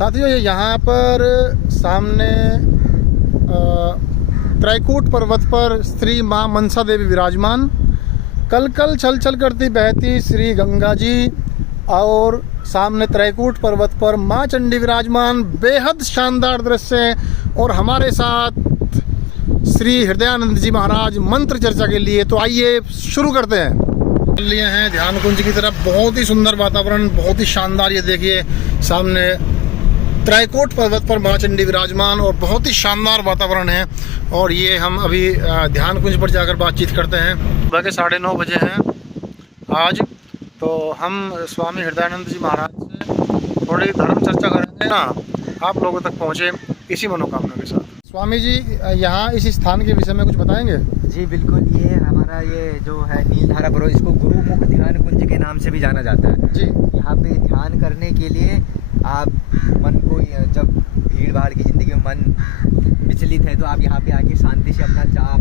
साथियों ये यहाँ पर सामने त्रैकूट पर्वत पर श्री माँ मनसा देवी विराजमान, कल कल छल छल करती बहती श्री गंगा जी और सामने त्रैकूट पर्वत पर माँ चंडी विराजमान। बेहद शानदार दृश्य है। और हमारे साथ श्री हृदयानंद जी महाराज मंत्र चर्चा के लिए। तो आइए शुरू करते हैं। चल लिए हैं ध्यान कुंज की तरफ। बहुत ही सुंदर वातावरण, बहुत ही शानदार। ये देखिए सामने त्रैकूट पर्वत पर माँ चंडी विराजमान और बहुत ही शानदार वातावरण है। और ये हम अभी ध्यान कुंज पर जाकर बातचीत करते हैं। सुबह के 9:30 बजे हैं आज। तो हम स्वामी हृदयानंद जी महाराज से थोड़ी धर्म चर्चा करेंगे ना, आप लोगों तक पहुँचे इसी मनोकामना के साथ। स्वामी जी यहाँ इस स्थान के विषय में कुछ बताएंगे? जी बिल्कुल। ये हमारा ये जो है नीलधारा पर्वत, इसको गुरुमुख ध्यान कुंज के नाम से भी जाना जाता है जी। यहाँ पे ध्यान करने के लिए आप मन को, जब भीड़ भाड़ की ज़िंदगी में मन विचलित है तो आप यहाँ पे आके शांति से अपना जाप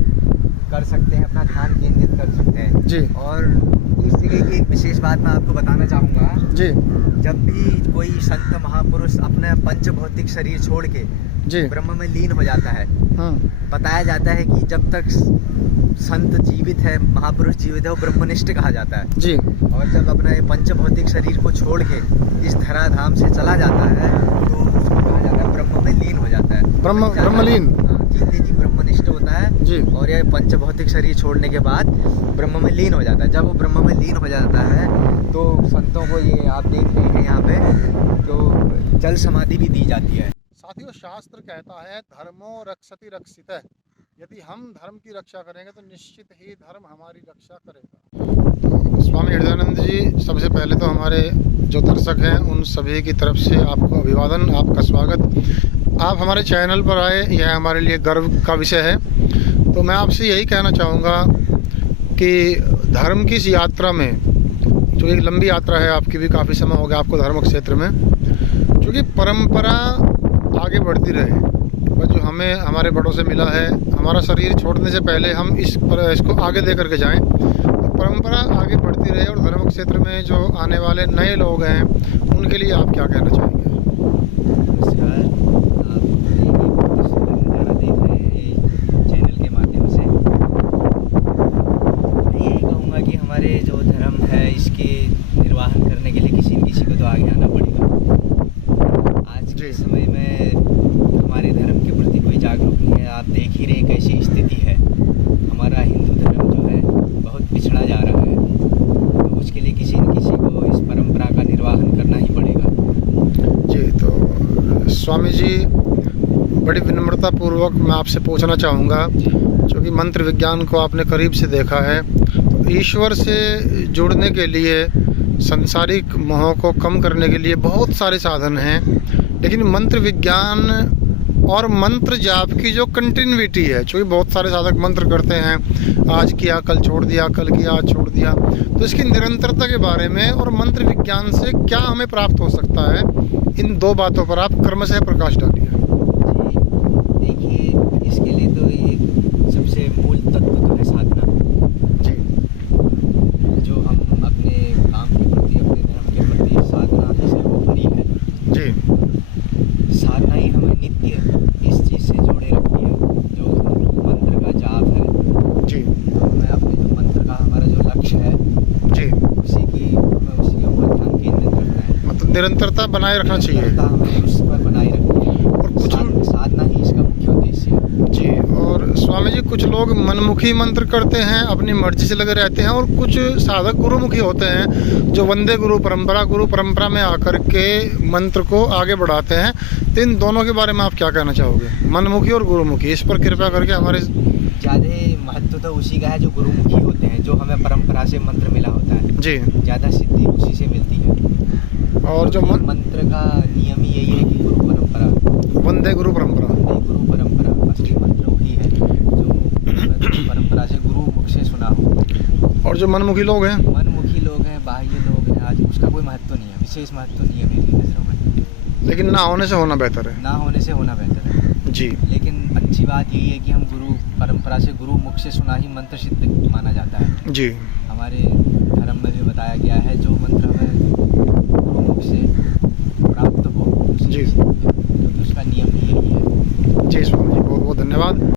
कर सकते हैं, अपना ध्यान केंद्रित कर सकते हैं जी। और इस जगह की एक विशेष बात मैं आपको बताना चाहूँगा जी। जब भी कोई संत महापुरुष अपने पंच भौतिक शरीर छोड़ के जी ब्रह्म में लीन हो जाता है, बताया जाता है कि जब तक संत जीवित है, महापुरुष जीवित है, वो ब्रह्मनिष्ठ कहा जाता है जी। और जब अपना ये पंच भौतिक शरीर को छोड़ के इस धराधाम से चला जाता है तो उसको कहा जाता है ब्रह्म में लीन हो जाता है। ब्रह्मलीन जीते जी ब्रह्मनिष्ठ होता है जी। और ये पंच भौतिक शरीर छोड़ने के बाद ब्रह्म में लीन हो जाता है। जब वो ब्रह्म में लीन हो जाता है तो संतों को, ये आप देख रहे हैं यहाँ पे, तो जल समाधि भी दी जाती है। साथियों शास्त्र कहता है धर्मो रक्षति रक्षितः। यदि हम धर्म की रक्षा करेंगे तो निश्चित ही धर्म हमारी रक्षा करेगा। स्वामी हृदयानंद जी, सबसे पहले तो हमारे जो दर्शक हैं उन सभी की तरफ से आपको अभिवादन, आपका स्वागत। आप हमारे चैनल पर आए, यह हमारे लिए गर्व का विषय है। तो मैं आपसे यही कहना चाहूँगा कि धर्म की इस यात्रा में, जो एक लंबी यात्रा है, आपकी भी काफ़ी समय हो गया आपको धर्म क्षेत्र में, क्योंकि परंपरा आगे बढ़ती रहे। बस जो हमें हमारे बड़ों से मिला है, हमारा शरीर छोड़ने से पहले हम इसको आगे दे करके जाएं, तो परंपरा आगे बढ़ती रहे। और धर्म क्षेत्र में जो आने वाले नए लोग हैं उनके लिए आप क्या कहना चाहेंगे? नमस्कार, आप देख रहे हैं चैनल के माध्यम से। मैं यही कहूँगा कि हमारे जो धर्म है इसके निर्वाहन करने के लिए किसी न किसी को तो आगे आना पड़ेगा। आज के समय में हमारे धर्म के प्रति कोई जागरूक नहीं है। आप देख ही रहे कैसी स्थिति है। हमारा हिंदू धर्म जो है बहुत पिछड़ा जा रहा है, तो उसके लिए किसी न किसी को इस परंपरा का निर्वाहन करना ही पड़ेगा। जी। तो स्वामी जी, बड़ी विनम्रता पूर्वक मैं आपसे पूछना चाहूँगा, क्योंकि मंत्र विज्ञान को आपने करीब से देखा है, तो ईश्वर से जुड़ने के लिए, संसारिक मोह को कम करने के लिए बहुत सारे साधन हैं, लेकिन मंत्र विज्ञान और मंत्र जाप की जो कंटिन्यूटी है, क्योंकि बहुत सारे साधक मंत्र करते हैं, आज किया कल छोड़ दिया, कल किया आज छोड़ दिया, तो इसकी निरंतरता के बारे में और मंत्र विज्ञान से क्या हमें प्राप्त हो सकता है, इन दो बातों पर आप क्रमशः प्रकाश डालिए। जी देखिए, इसके लिए तो ये सबसे मूल तत्व तो है साधना जी। जो हम अपने काम के प्रति, अपने धर्म के प्रति साधना ही सर्वोपरि है जी। साधना ही हमें नित्य इस चीज़ से जोड़े रखती है जो मंत्र का जाप है जी। तो मैं अपने जो मंत्र का हमारा जो लक्ष्य है जी, उसी के ऊपर ध्यान केंद्रित रखना है। मतलब निरंतरता बनाए रखना चाहिए। निरंतरता हमें उस पर बनाए रखनी है और कुछ साधना ही इसका मुख्य उद्देश्य है। जी। और स्वामी जी, कुछ लोग मनमुखी मंत्र करते हैं, अपनी मर्जी से लगे रहते हैं, और कुछ साधक गुरुमुखी होते हैं जो वंदे गुरु परंपरा में आकर के मंत्र को आगे बढ़ाते हैं। तो इन दोनों के बारे में आप क्या कहना चाहोगे, मनमुखी और गुरुमुखी? इस पर कृपया करके हमारे ज़्यादा महत्व तो उसी का है जो गुरुमुखी होते हैं, जो हमें परंपरा से मंत्र मिला होता है जी। ज़्यादा सिद्धि उसी से मिलती है। और जो मंत्र का नियम ही यही है कि गुरु परंपरा, वंदे गुरु परंपरा, गुरु परंपरा असली मंत्र वही है जो परंपरा से गुरु मुख से सुना हो। और जो मनमुखी लोग हैं, बाह्य लोग हैं, आज उसका कोई महत्व नहीं है, विशेष महत्व नहीं है मेरी नज़रों में। लेकिन ना होने से होना बेहतर है। ना होने से होना बेहतर है जी। लेकिन अच्छी बात यही है कि हम गुरु परंपरा से, गुरु मुख से सुना ही मंत्र सिद्ध माना जाता है जी। हमारे धर्म में भी बताया गया है जो मंत्र हमें गुरु मुख से प्राप्त हो जी। जी स्वामी जी, बहुत बहुत धन्यवाद।